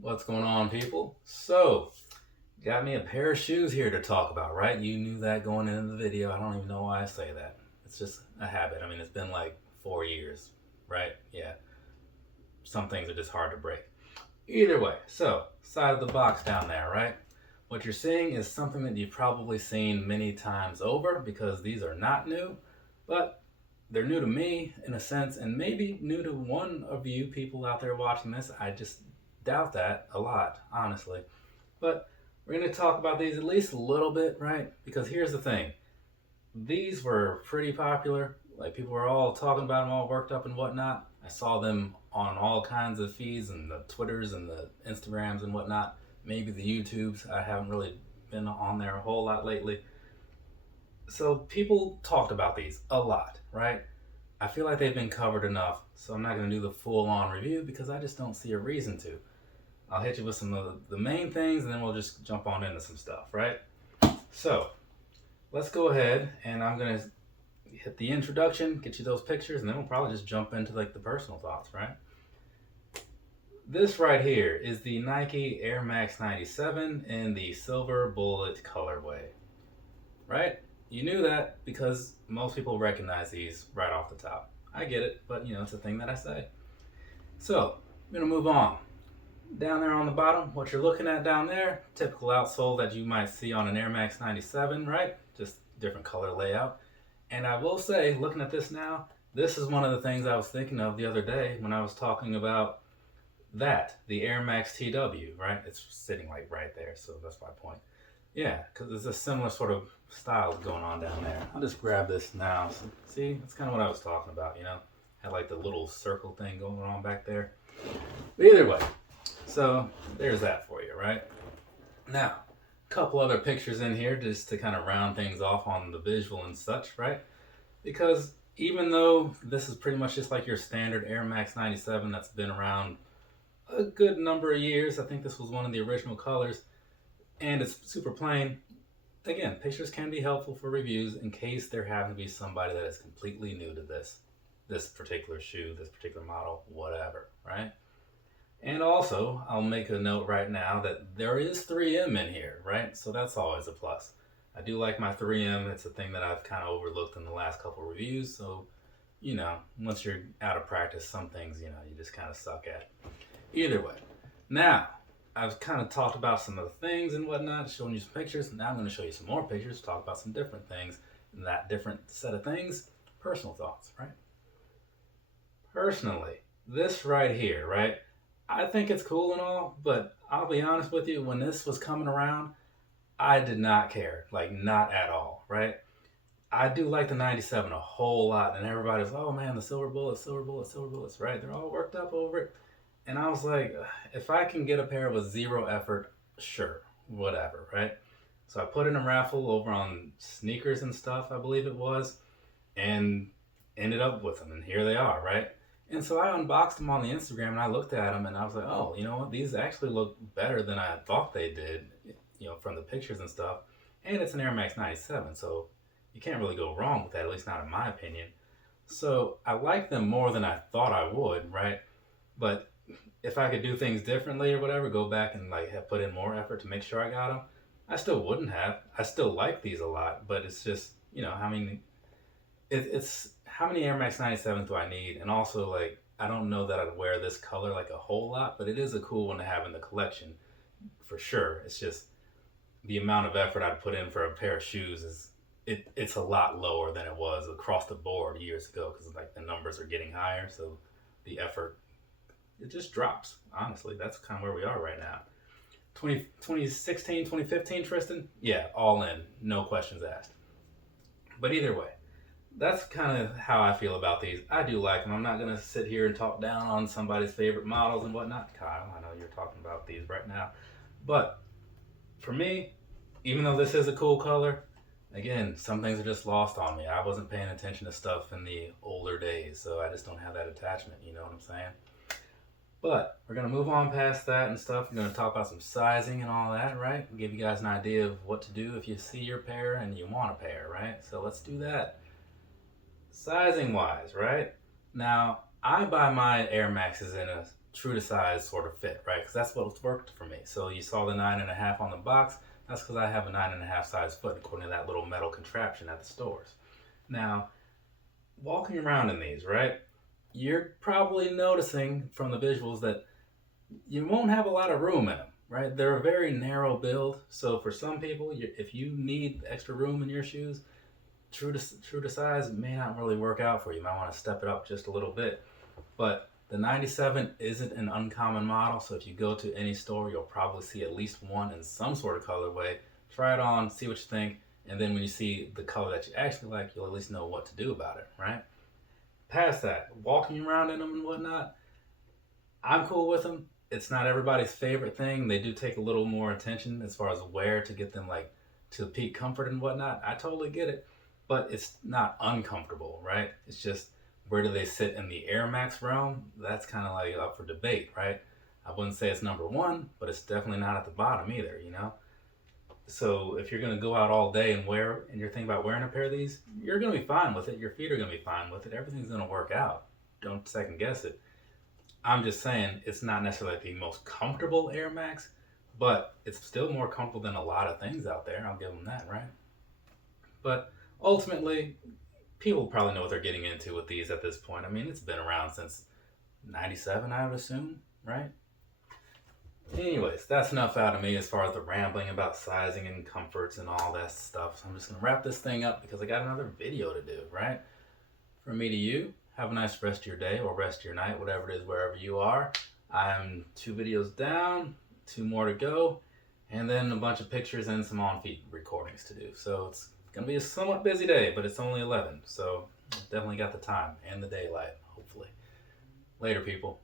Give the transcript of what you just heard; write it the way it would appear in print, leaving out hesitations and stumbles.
What's going on, people? So, got me a pair of shoes here to talk about, right? You knew that going into the video. I don't even know why I say that. It's just a habit. I mean, it's been like 4 years, right? Yeah, some things are just hard to break. Either way, so, side of the box down there, right? What you're seeing is something that you've probably seen many times over because these are not new, but they're new to me in a sense, and maybe new to one of you people out there watching this. I just doubt that a lot, honestly. But we're going to talk about these at least a little bit, right? Because here's the thing, these were pretty popular. Like, people were all talking about them, all worked up and whatnot. I saw them on all kinds of feeds and the Twitters and the Instagrams and whatnot. Maybe the YouTubes. I haven't really been on there a whole lot lately. So people talked about these a lot, right? I feel like they've been covered enough, so I'm not going to do the full on review because I just don't see a reason to. I'll hit you with some of the main things and then we'll just jump on into some stuff, right? So let's go ahead and I'm going to hit the introduction, get you those pictures, and then we'll probably just jump into like the personal thoughts, right? This right here is the Nike Air Max 97 in the silver bullet colorway, right? You knew that because most people recognize these right off the top. I get it, but it's a thing that I say. So, I'm gonna move on. Down there on the bottom, what you're looking at down there, typical outsole that you might see on an Air Max 97, right? Just different color layout. And I will say, looking at this now, this is one of the things I was thinking of the other day when I was talking about the Air Max TW, right? It's sitting like right there, so that's my point. Yeah, because there's a similar sort of style going on down there. I'll just grab this now. So, see, that's kind of what I was talking about. Had like the little circle thing going on back there. But either way, so there's that for you, right? Now, a couple other pictures in here just to kind of round things off on the visual and such, right? Because even though this is pretty much just like your standard Air Max 97 that's been around a good number of years, I think this was one of the original colors, and it's super plain. Again, pictures can be helpful for reviews in case there happens to be somebody that is completely new to this particular shoe, this particular model, whatever, right? And also, I'll make a note right now that there is 3M in here, right? So that's always a plus. I do like my 3M. It's a thing that I've kind of overlooked in the last couple reviews. So, once you're out of practice, some things, you just kind of suck at. Either way. Now, I've kind of talked about some of the things and whatnot, showing you some pictures. Now I'm going to show you some more pictures, talk about some different things. And that different set of things, personal thoughts, right? Personally, this right here, right? I think it's cool and all, but I'll be honest with you, when this was coming around, I did not care. Like, not at all, right? I do like the 97 a whole lot, and everybody's, oh man, the silver bullets, silver bullets, silver bullets, right? They're all worked up over it. And I was like, if I can get a pair with zero effort, sure, whatever, right? So I put in a raffle over on sneakers and stuff, I believe it was, and ended up with them, and here they are, right? And so I unboxed them on the Instagram, and I looked at them, and I was like, oh, you know what? These actually look better than I thought they did, from the pictures and stuff. And it's an Air Max 97, so you can't really go wrong with that, at least not in my opinion. So I like them more than I thought I would, right? But if I could do things differently or whatever, go back and like have put in more effort to make sure I got them, I still wouldn't have. I still like these a lot, but it's just it's how many Air Max 97s do I need? And also, like, I don't know that I'd wear this color like a whole lot, but it is a cool one to have in the collection for sure. It's just the amount of effort I'd put in for a pair of shoes it's a lot lower than it was across the board years ago because like the numbers are getting higher, so the effort it just drops. Honestly, that's kind of where we are right now. 2016, 2015, Tristan? Yeah, all in. No questions asked. But either way, that's kind of how I feel about these. I do like them. I'm not going to sit here and talk down on somebody's favorite models and whatnot. Kyle, I know you're talking about these right now. But for me, even though this is a cool color, again, some things are just lost on me. I wasn't paying attention to stuff in the older days, so I just don't have that attachment, you know what I'm saying? But we're going to move on past that and stuff. We're going to talk about some sizing and all that, right? Give you guys an idea of what to do if you see your pair and you want a pair, right? So let's do that. Sizing wise, right? Now, I buy my Air Maxes in a true to size sort of fit, right? Because that's what's worked for me. So you saw the 9.5 on the box. That's because I have a 9.5 size foot according to that little metal contraption at the stores. Now, walking around in these, right? You're probably noticing from the visuals that you won't have a lot of room in them, right? They're a very narrow build. So for some people, if you need extra room in your shoes, true to size may not really work out for you. You might want to step it up just a little bit. But the 97 isn't an uncommon model, so if you go to any store, you'll probably see at least one in some sort of colorway. Try it on, see what you think, and then when you see the color that you actually like, you'll at least know what to do about it, right? Past that, walking around in them and whatnot, I'm cool with them. It's not everybody's favorite thing. They do take a little more attention as far as wear to get them like to peak comfort and whatnot. I totally get it, but it's not uncomfortable, right? It's just where do they sit in the Air Max realm? That's kind of like up for debate, right? I wouldn't say it's number one, but it's definitely not at the bottom either, you know? So if you're gonna go out all day and you're thinking about wearing a pair of these, you're gonna be fine with it. Your feet are gonna be fine with it. Everything's gonna work out. Don't second guess it. I'm just saying it's not necessarily the most comfortable Air Max, but it's still more comfortable than a lot of things out there. I'll give them that, right? But ultimately, people probably know what they're getting into with these at this point. I mean, it's been around since 97, I would assume, right? Anyways, that's enough out of me as far as the rambling about sizing and comforts and all that stuff. So I'm just going to wrap this thing up because I got another video to do, right? From me to you, have a nice rest of your day or rest of your night, whatever it is, wherever you are. I'm 2 videos down, 2 more to go, and then a bunch of pictures and some on-feet recordings to do. So it's going to be a somewhat busy day, but it's only 11, so definitely got the time and the daylight, hopefully. Later, people.